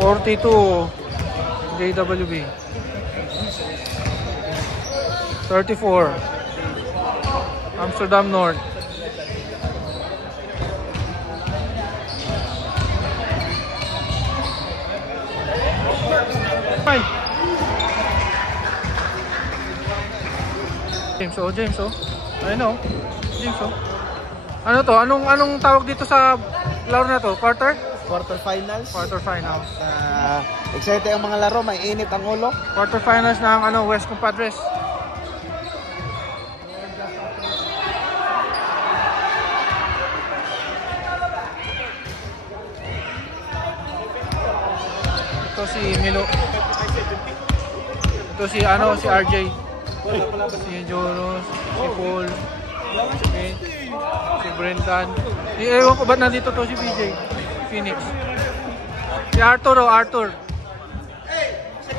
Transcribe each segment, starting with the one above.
42 JWB. 34 Amsterdam North. Hi. James, oh. I know. James, oh. Ano to? Anong tawag dito sa laro na to? Quarterfinals. Quarterfinals. Excited ang mga laro, may init ang ulo. Quarterfinals ng West Compadres. Ito si Milo. Ito si RJ. Si Joros, si Paul, si Brendan. Ewan ko ba't nandito to si BJ? Phoenix. Si Arthur. Si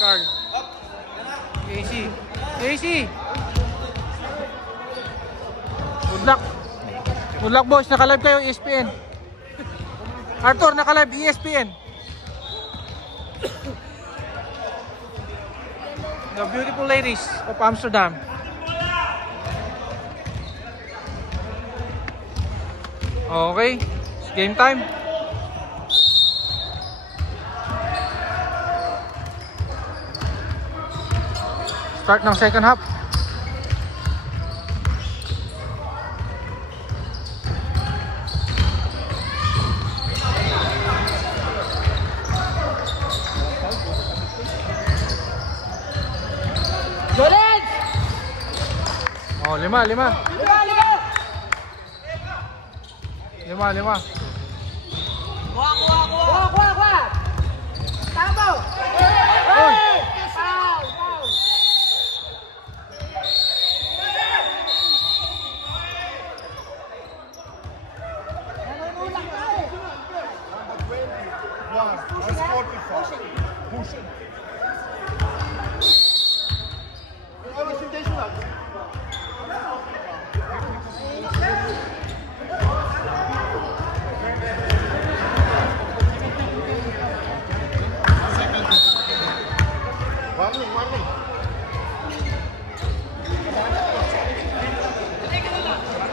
Carl. AC. Good luck boys, naka-live kayo ESPN. Arthur, naka-live ESPN. The beautiful ladies of Amsterdam. Okay, it's game time. Start ng second half. Oh, lima. Kuha. Tamo. Foul.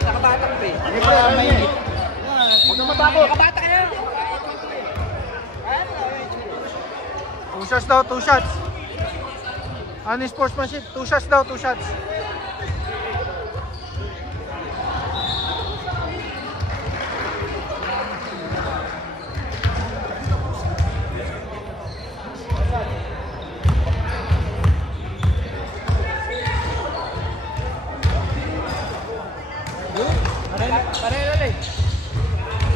Nakabatak pa eh. Huwag na matakot. Nakabatak ka na. 2 shots daw, 2 shots. Ano yung sportsmanship? 2 shots daw, 2 shots.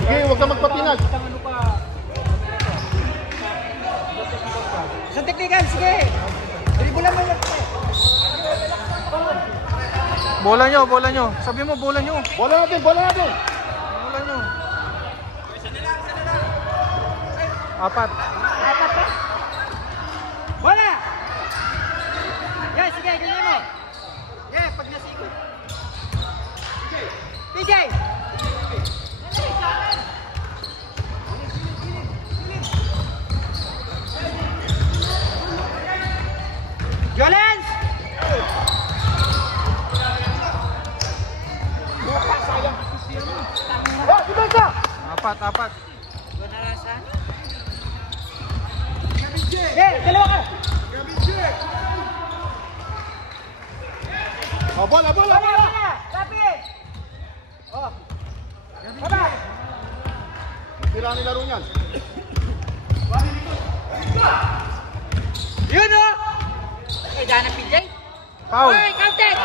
Sige, huwag ka magpatinag. Isang teknikal, sige. Dribulan mo lang. Bola nyo. Sabi mo, bola nyo. Bola natin. Bola nyo. 4. Bola! Yan, sige, ganyan mo. Yan, pag nasikot. PJ! Violence! Apat. Dalawa ka! Oh, bola! Lapit! Oh! Baba! Tira ni laro niyan. Yun o! Eh, daan ang PJ? Foul. Oy, counted!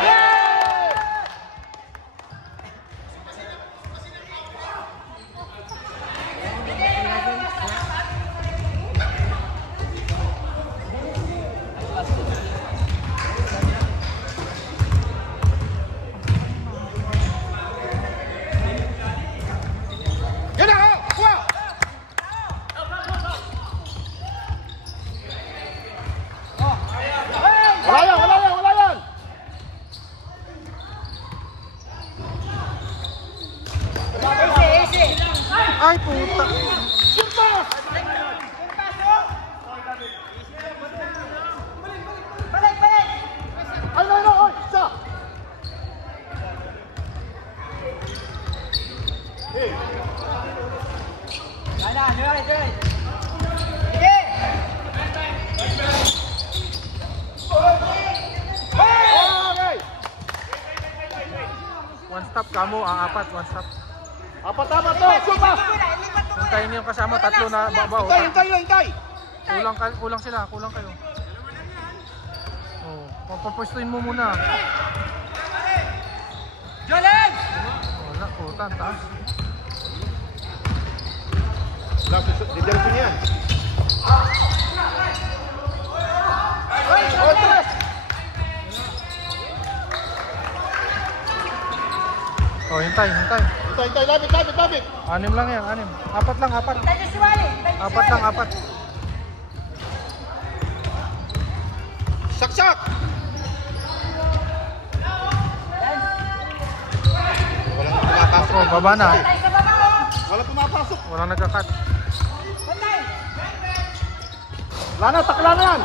Yan na! Kuha! Wala yan! Ay, puta. Balik, balik! Ay, no, no, oy, isa! Hey, Yana, Joy, Joy! Sige! okay! One stop kamo, ang apat, one stop. Apat-apat to, supa! Hintayin niyo yung kasama, tatlo na babaw. Hintay! Kulang sila, kulang kayo. Oh, papapwestuin mo muna. Jolen! Wala, puta, taas. Didiretso niya yan. Otras! Oh, hintay. Hintay, lapit! Anim lang yan, anim. Apat lang, apat. Tayo si Wally! Apat lang, apat. Saksak! Walang pumapasok. Oh, baba na. Tayo sa baba mo! Walang pumapasok. Walang nagka-cut. Bantay! Lana, takla na yan!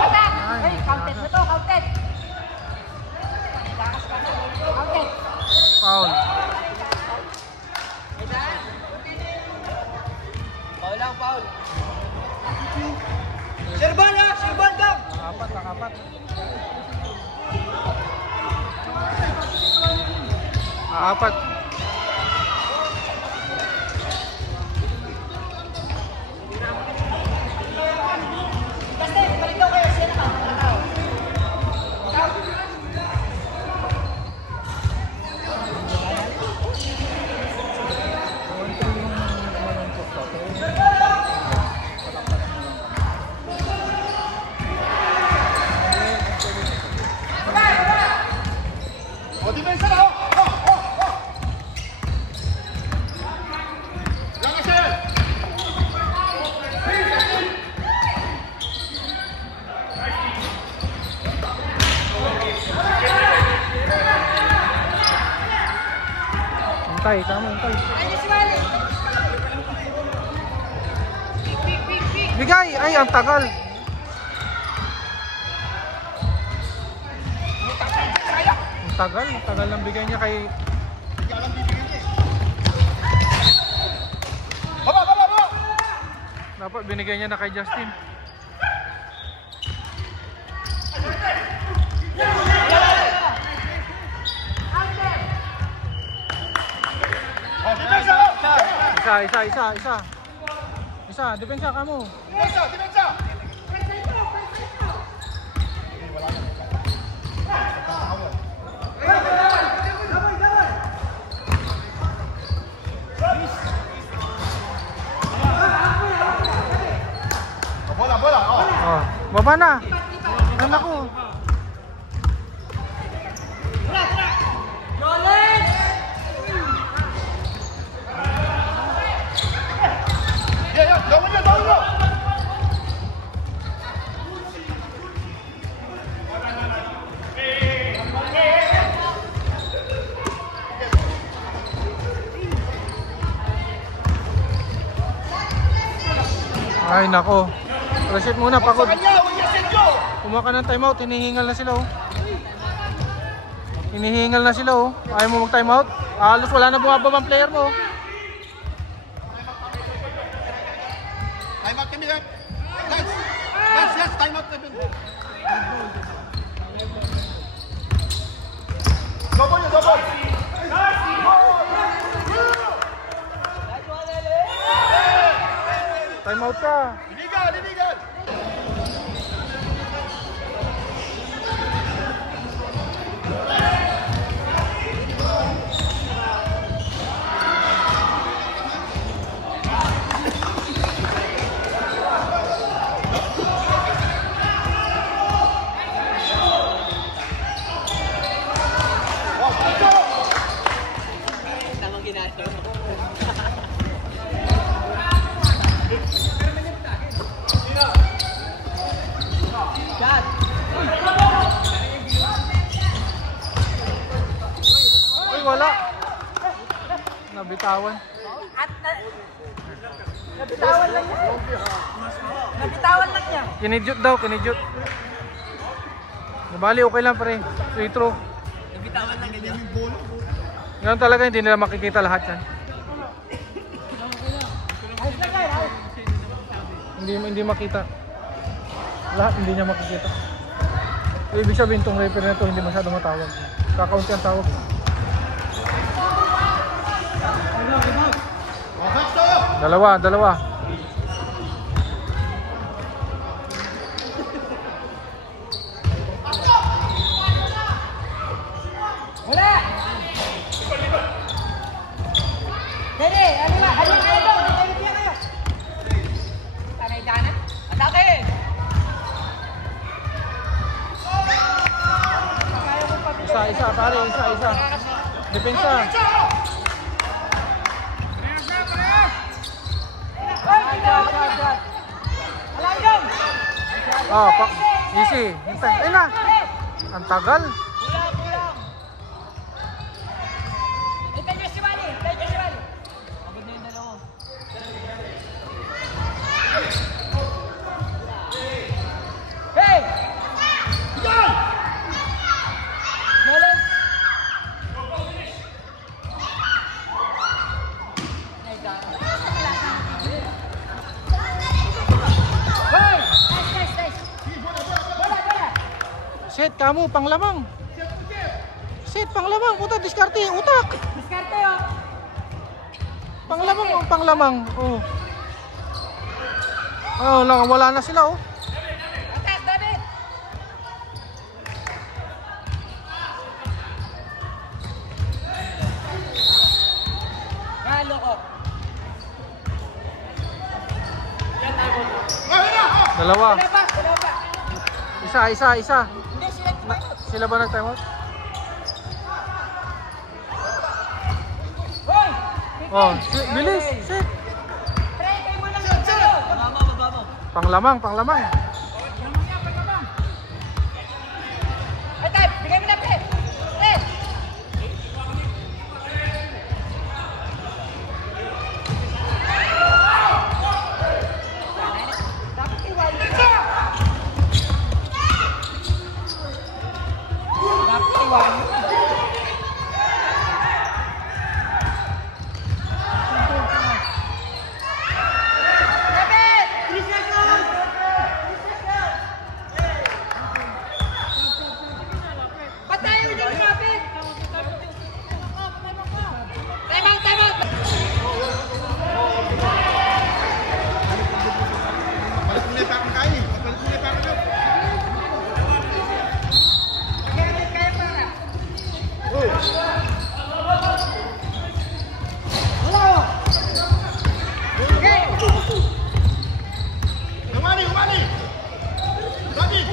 Atak! Ay, Ay, counted mo to, counted! Lakas ka na. Counted! Foul. Foul lang, foul! Sirbal na! Sirbal daw! Apat lang, apat. Apat. Kasi, balik daw kayo. Siya na ka. O, depensa na! Lang siya yan! Hintay, tama, hintay. Tayo si Wally! Bigay! Ay, ang tagal. Ang tagal ng bigay niya kay... Hindi alam bibigyan niya eh. Baba! Dapat binigay niya na kay Justin. O, depensa! Isa, depensa ka mo. Depensa! Bola! Oh. Oh, baba na. Ano ko? Jolen! Yeah, gawin mo! Ay, nako. Reset muna, pagod. Kanya, huwag niya sedyo! Kumuha ka ng timeout, hinihingal na sila oh. Hinihingal na sila oh. Ayaw mo mag-timeout? Halos wala na bumababa ang player mo. Time out kami lang. Yes, time out kami. Double! Timeout ka. Dinigan! Tamang ginagawa. Shot! Ay, wala. Nabitawan. Nabitawan lang niya. Nabitawan lang niya. Kinidjut daw, kinidjut. Nabali, okay lang pre. Free throw. Nabitawan lang niya. Ganun talaga, hindi nila makikita lahat yan. Hindi makita. Lahat hindi niya makikita. Ibig sabihin itong referee na ito hindi masyadong matawag. Kakaunti ang tawag. Dalawa. Wala! Dali! Ano na? Ano na kayo doon? Dali niya kayo! Tanay dana? Atake! Isa, pare, isa. Depensa. Oh, easy. Hintay. Ayun na. Ang tagal. Set kamu panglamang. Set panglamang, puta diskarte utak. Diskarte yo. Panglamang. Oh. Oh, lang wala na sila oh. Attack David. Galo ko. Dalawa. Dalawa pa. Isa. Hindi sila. Sila ba nag-time out? Hoy! Oh, bilis, set. Pre, kayo mo lang yung salo. Baba mo. Panglamang. Ay, type! Bigay mo na, pre! Pre! Dapat iwan. Dapat iwan. David! 3 seconds! Patayo din traffic! Time out! Balik mo na yung pakang kain. Balik mo na yung pakang kain. Kaya para. Hello! Okay! Umani! David!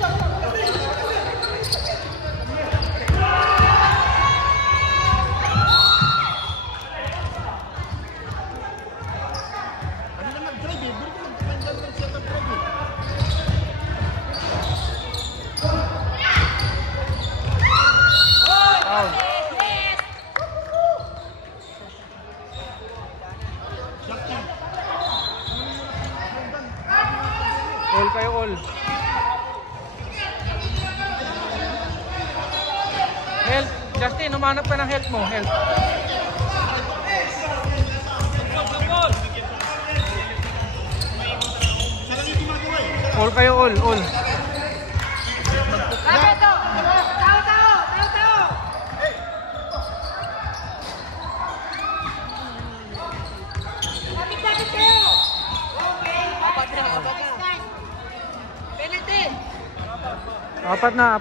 Ano na mag-drive eh? Balik mo mag-drive siya mag-drive eh. Out. All kayo all. Health. Justin, umanap ka ng health mo. Health. All kayo all. Abeto! Tao! Lapit kayo! Apat na. Penalty! Apat na.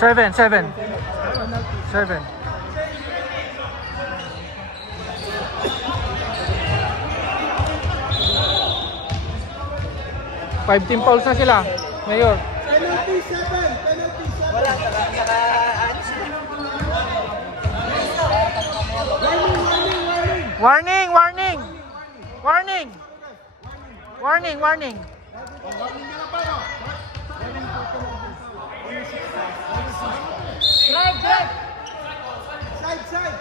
Seven. 5 team fouls na sila, Mayor. Penalty 7! Wala, saka ano sila? Warning! Warning, warning. Drive, drive. Side.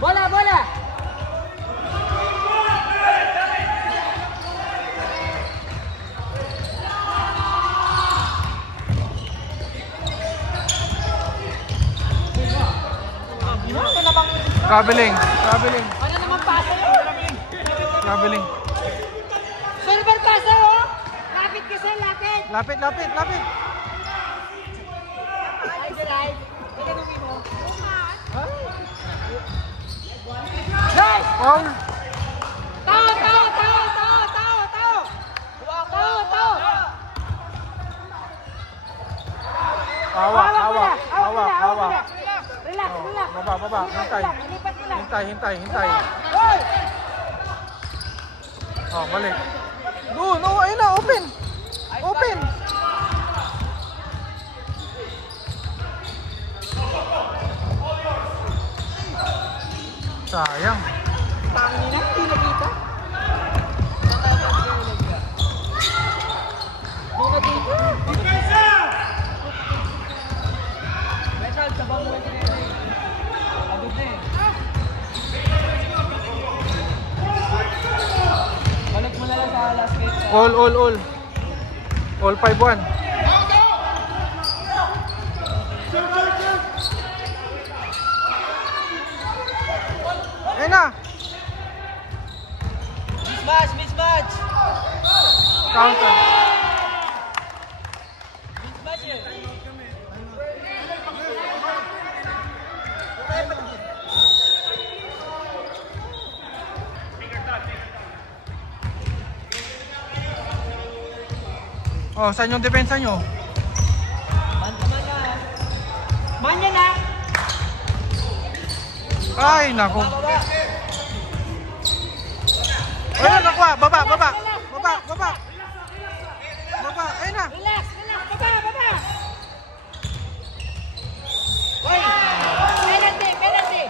Bola. Traveling. Ano naman pasa yun? Traveling. Silver pasa oh! Lapit kasi, lapit! Lapit. Ay, drive. Ikanungin mo. Drive! Foul. Tao! Hawak. Relax. Baba. Lipat mo lang. Hintay. Hoy! Oh, balik. Doon, ayun na, open. Sayang. Tangin na, hindi nakita. Balik mo na lang sa last game. All 5-1. Ayun na. Mismatch! Counter. Mismatch eh. Oh, saan yung depensa nyo? Manya na! Ay, naku. Ayun, nakuha. Baba. Ayun na. Relax! Baba! Hoy! Penalty!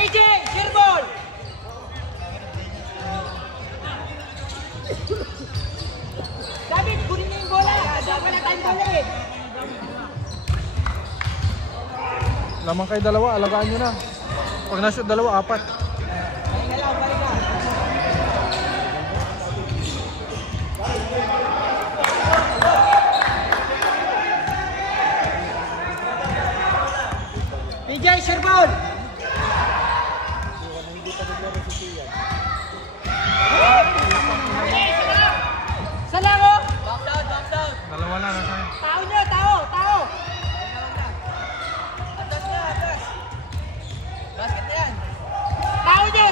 AJ! Gearball! David, kunin niyo yung bola! Wala tayong bola eh! Lamang kayo dalawa, alagaan nyo na. Pag na-shoot dalawa, 4. Pahinga lang. PJ, Sherbol! Salaro! Box out! Dalawa na, nasa. Tao nyo! Atas! Basket na yan! Tao nyo!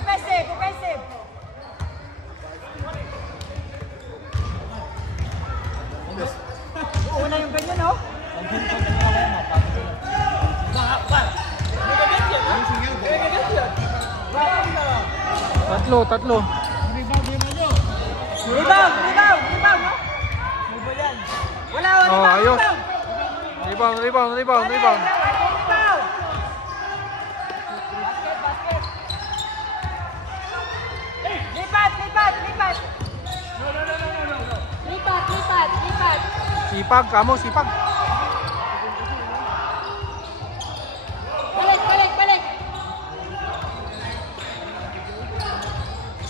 Offensive! Una yung ganyan, oh! Tatlo. Rebound, no? Wala, Oh, ayos. Rebound. Rebound. Lipat. Sipag, kamo, sipag. Balik.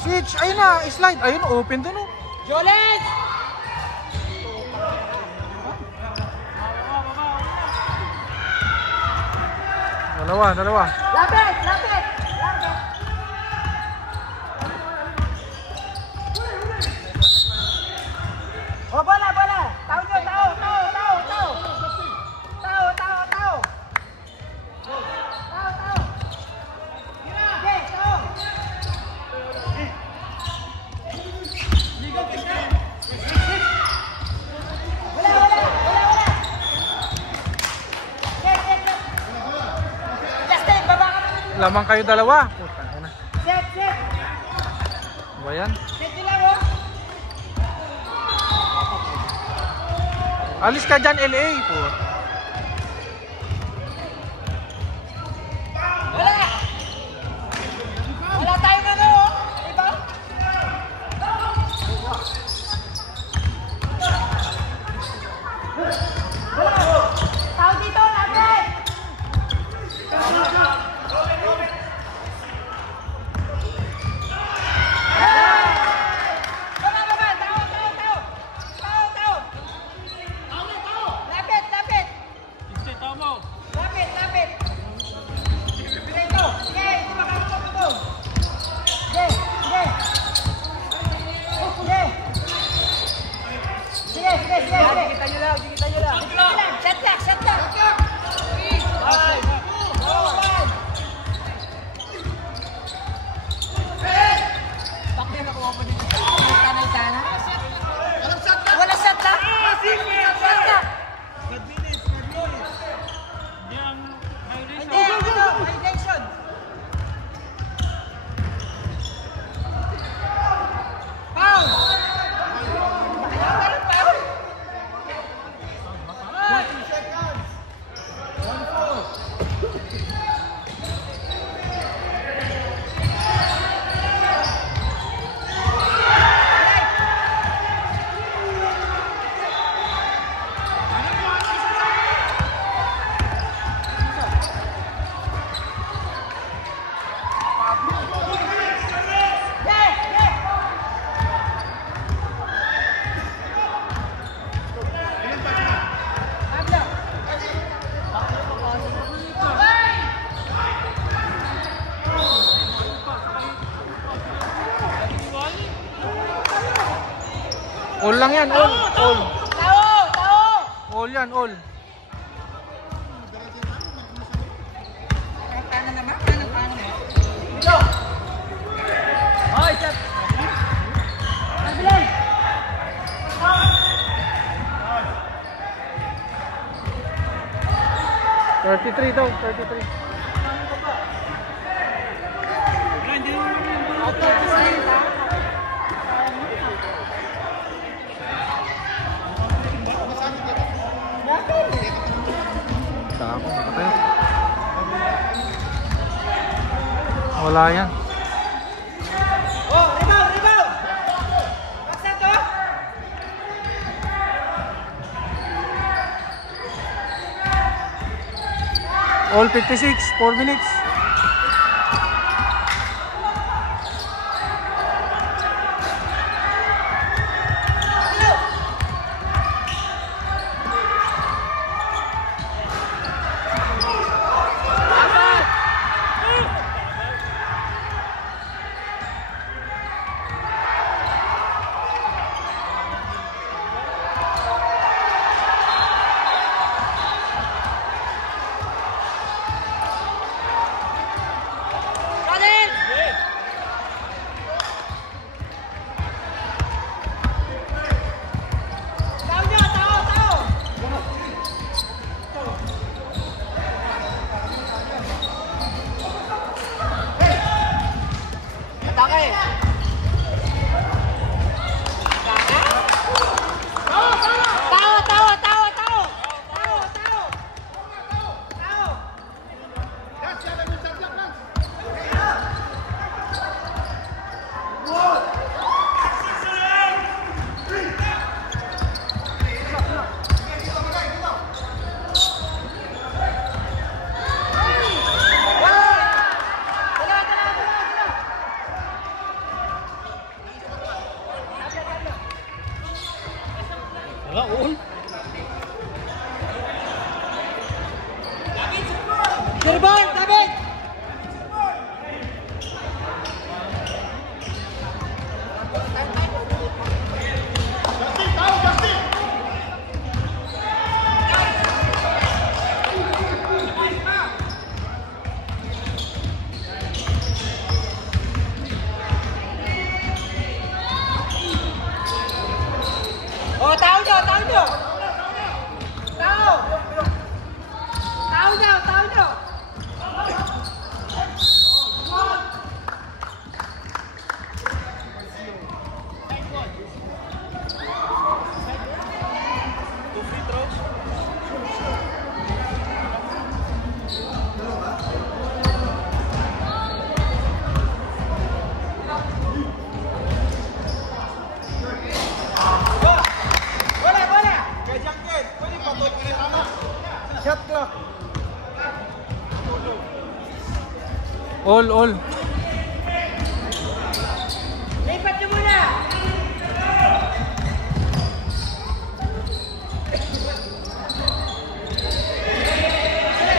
Switch, ayun na, slide. Ayun, open dun, oh. Jolet! Dalawa. Lapit! Oh, bola! Tao nyo! Tao! Okay, tao! Wala! Justin, baba ka naman! Lamang kayo dalawa. Puta na. Set! Ba yan? Set nila, oh! Alis ka dyan, LA. Wala! Wala tayong ano, oh. Diba? Tao dito, lapit! Lapit, lapit! Lapit, lapit! Dito! Sige, hindi makalukot ito! Sige, sige! Sige! Sige, sige, sige! Dikita nyo lang, dikita nyo lang! Dikita nyo lang! Shot lang, shot lang! Bakit nakuha pa dito? Tanay-tana? Wala shot lang? Shot lang! Hindi, ano, violation. Foul! Bakit foul? All lang yan, all. All. Tao! Tao! All yan, all. Kanan naman? Kanan. Ito! Hoy, shot! Nagbilang! 33 daw, 33. Dako, nakatayo. Wala yan. Oh, rebound! Rebound! Paksa to! All 56, 4 minutes. Wala, all. Rebound! David! Oh, tao nyo! Tao nyo! Tao! Tao nyo! Tao nyo! All. Lipat nyo muna!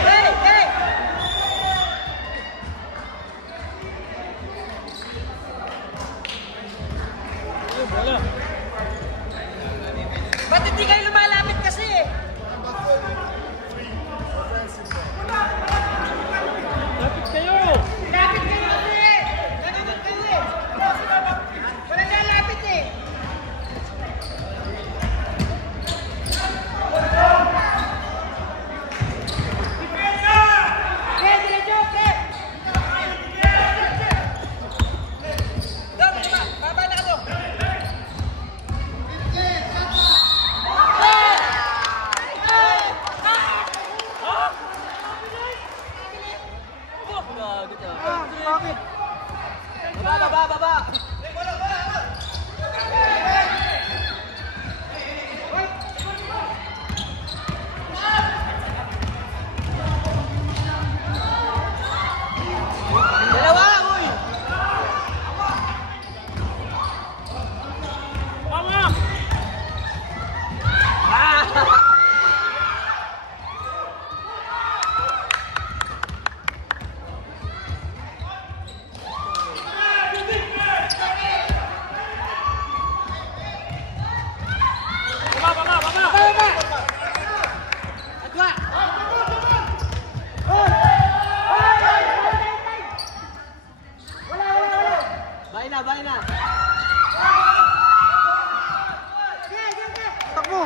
Hey! Ba't hindi kayo lumalapit kasi? Lapit kayo! Lapit kayo kasi! Nanonood kayo eh! Walang lalapit eh! Okay, diretso! Okay! Baba na ka to! Bakit? Baba! Dalawa, uy! Bahay na! Takbo!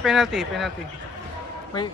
Penalty. May